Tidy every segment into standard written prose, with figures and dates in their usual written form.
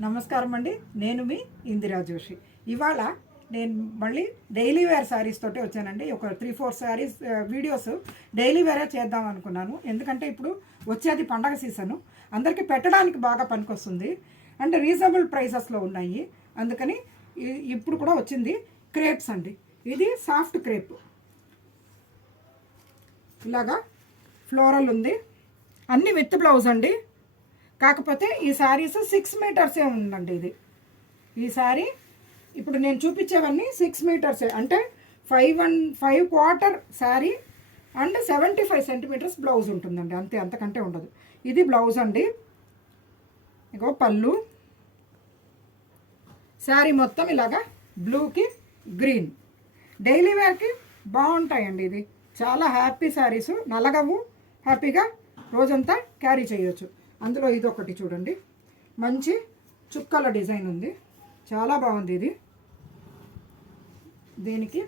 నమస్కారం అండి. నేను మీ ఇందిరా జోషి. ఇవాళ నేను మళ్ళీ డైలీ వేర్ శారీస్ తోటే వచ్చానండి. ఒక 3-4 శారీస్ వీడియోస్ డైలీ వేరే చేద్దాం అనుకున్నాను. ఎందుకంటే ఇప్పుడు వచ్చేది పండగ సీజను, అందరికీ పెట్టడానికి బాగా పనికొస్తుంది అండ్ రీజనబుల్ ప్రైసెస్లో ఉన్నాయి. అందుకని ఇప్పుడు కూడా వచ్చింది క్రేప్స్ అండి. ఇది సాఫ్ట్ క్రేప్, ఇలాగా ఫ్లోరల్ ఉంది, అన్ని విత్ బ్లౌజ్ అండి. కాకపోతే ఈ శారీస్ 6 మీటర్సే ఉందండి. ఈ శారీ ఇప్పుడు నేను చూపించేవన్నీ 6 మీటర్సే, అంటే 5.25 శారీ అండ్ 75 సెంటీమీటర్స్ బ్లౌజ్ ఉంటుందండి, అంతే, అంతకంటే ఉండదు. ఇది బ్లౌజ్ అండి. ఇగో పళ్ళు. శారీ మొత్తం ఇలాగా బ్లూకి గ్రీన్, డైలీ వేర్కి బాగుంటాయండి. ఇది చాలా హ్యాపీ శారీస్, నలగవు, హ్యాపీగా రోజంతా క్యారీ చేయొచ్చు. అందులో ఇది ఒకటి చూడండి, మంచి చుక్కల డిజైన్ ఉంది, చాలా బాగుంది. ఇది దీనికి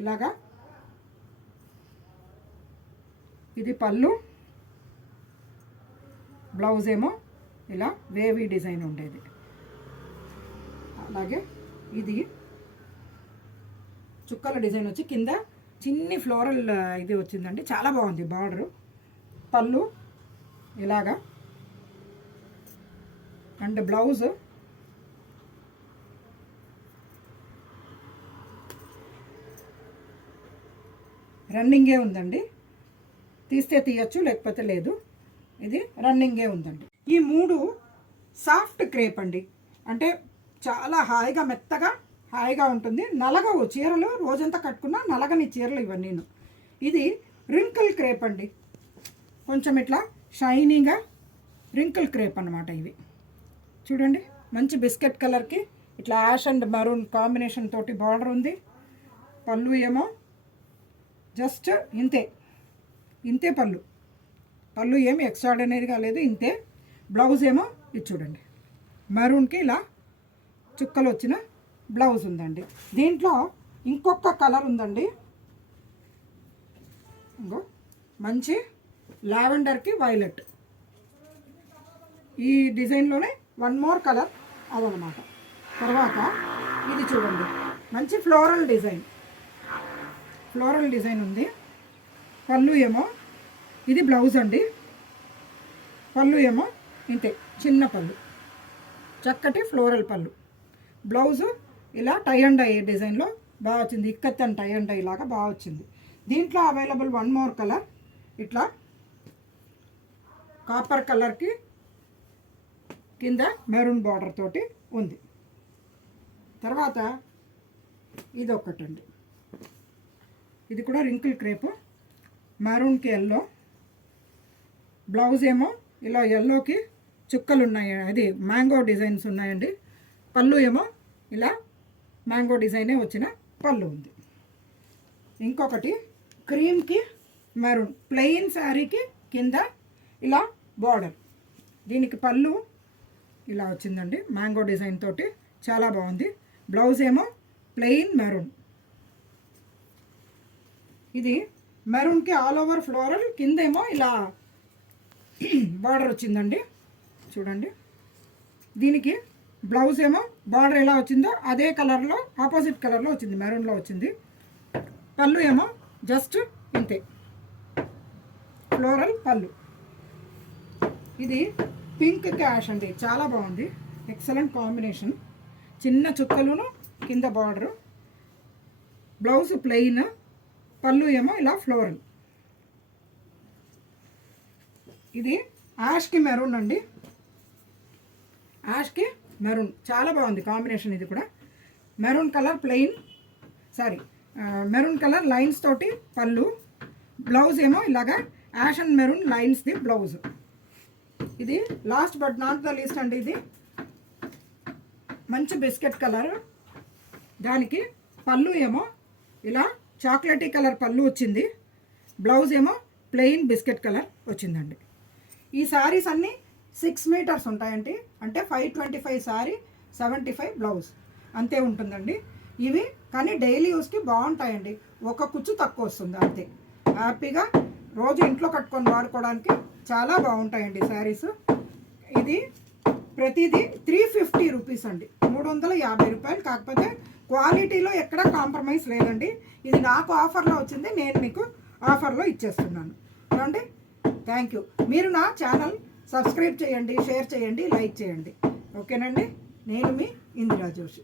ఇలాగా ఇది పళ్ళు, బ్లౌజ్ ఏమో ఇలా వేవీ డిజైన్ ఉండేది. అలాగే ఇది చుక్కల డిజైన్ వచ్చి కింద చిన్ని ఫ్లోరల్ ఇది వచ్చిందండి, చాలా బాగుంది. బార్డరు, పళ్ళు ఇలాగా అండ్ బ్లౌజ్ రన్నింగే ఉందండి, తీస్తే తీయచ్చు, లేకపోతే లేదు. ఇది రన్నింగే ఉందండి. ఈ 3 సాఫ్ట్ క్రేప్ అండి, అంటే చాలా హాయిగా మెత్తగా హాయిగా ఉంటుంది. నలగవు చీరలు, రోజంతా కట్టుకున్నా నలగని చీరలు ఇవన్నీ. ఇది రింకిల్ క్రేప్ అండి, కొంచెం ఇట్లా షైనీగా రింకిల్ క్రేప్ అన్నమాట. ఇవి చూడండి, మంచి బిస్కెట్ కలర్కి ఇట్లా యాష్ అండ్ మరూన్ కాంబినేషన్ తోటి బార్డర్ ఉంది. పళ్ళు ఏమో జస్ట్ ఇంతే పళ్ళు ఏమి ఎక్స్ట్రాడినరీగా లేదు, ఇంతే. బ్లౌజ్ ఏమో ఇది చూడండి, మరూన్కి ఇలా చుక్కలు వచ్చిన బ్లౌజ్ ఉందండి. దీంట్లో ఇంకొక కలర్ ఉందండి, ఇంకో మంచి లావెండర్కి వైలెట్, ఈ డిజైన్లోనే 1 మోర్ కలర్ అదనమాట. తర్వాత ఇది చూడండి, మంచి ఫ్లోరల్ డిజైన్ ఉంది. పళ్ళు ఏమో ఇది బ్లౌజ్ అండి, పళ్ళు ఏమో ఇంతే, చిన్న పళ్ళు, చక్కటి ఫ్లోరల్ పళ్ళు. బ్లౌజు ఇలా టై అండ్ డై డిజైన్లో బాగా వచ్చింది, ikat and tie and dye లాగా బాగా వచ్చింది. దీంట్లో అవైలబుల్ 1 మోర్ కలర్, ఇట్లా కాపర్ కలర్కి కింద మెరూన్ బార్డర్ తోటి ఉంది. తర్వాత ఇది ఒకటండి, ఇది కూడా రింకిల్ క్రేపు, మెరూన్కి ఎల్లో, బ్లౌజ్ ఏమో ఇలా ఎల్లోకి చుక్కలు ఉన్నాయి, అది మ్యాంగో డిజైన్స్ ఉన్నాయండి. పళ్ళు ఏమో ఇలా మ్యాంగో డిజైనే వచ్చిన పళ్ళు ఉంది. ఇంకొకటి క్రీమ్కి మెరూన్, ప్లెయిన్ శారీకి కింద ఇలా బార్డర్, దీనికి పళ్ళు ఇలా వచ్చిందండి మ్యాంగో డిజైన్ తోటి, చాలా బాగుంది. బ్లౌజ్ ఏమో ప్లెయిన్ మెరూన్, ఇది మెరూన్కి ఆల్ ఓవర్ ఫ్లోరల్, కిందేమో ఇలా బార్డర్ వచ్చిందండి చూడండి. దీనికి బ్లౌజ్ ఏమో బార్డర్ ఎలా వచ్చిందో అదే కలర్లో, ఆపోజిట్ కలర్లో వచ్చింది, మెరూన్లో వచ్చింది. పళ్ళు ఏమో జస్ట్ ఇంతే, ఫ్లోరల్ పళ్ళు. ఇది పింక్ క్యాష్ అండి, చాలా బాగుంది, ఎక్సలెంట్ కాంబినేషన్. చిన్న చుక్కలును కింద బార్డరు, బ్లౌజ్ ప్లెయిన్, పళ్ళు ఏమో ఇలా ఫ్లోరల్. ఇది యాష్కి మెరూన్ అండి, యాష్కి మెరూన్, చాలా బాగుంది కాంబినేషన్. ఇది కూడా maroon colour maroon colour lines తోటి పళ్ళు, బ్లౌజ్ ఏమో ఇలాగా యాష్ అండ్ మెరూన్ లైన్స్ది బ్లౌజ్. ఇది last but not the least అండి, ఇది మంచి బిస్కెట్ కలర్, దానికి పళ్ళు ఏమో ఇలా చాక్లెటీ కలర్ పళ్ళు వచ్చింది, బ్లౌజ్ ఏమో ప్లెయిన్ బిస్కెట్ కలర్ వచ్చిందండి. ఈ శారీస్ అన్నీ 6 మీటర్స్ ఉంటాయండి, అంటే 525 శారీ, 75 బ్లౌజ్, అంతే ఉంటుందండి. ఇవి కానీ డైలీ యూస్కి బాగుంటాయండి, ఒక కుచ్చు తక్కువ వస్తుంది అంతే. హ్యాపీగా రోజు ఇంట్లో కట్టుకొని వాడుకోవడానికి చాలా బాగుంటాయండి శారీస్. ఇది ప్రతిదీ 350 రూపీస్ అండి, 350 రూపాయలు. కాకపోతే క్వాలిటీలో ఎక్కడ కాంప్రమైజ్ లేదండి. ఇది నాకు ఆఫర్లో వచ్చింది, నేను మీకు ఆఫర్లో ఇచ్చేస్తున్నాను అండి. Thank you. మీరు నా ఛానల్ సబ్స్క్రైబ్ చేయండి, షేర్ చేయండి, లైక్ చేయండి. ఓకేనండి. నేను మీ ఇందిరా జోషి.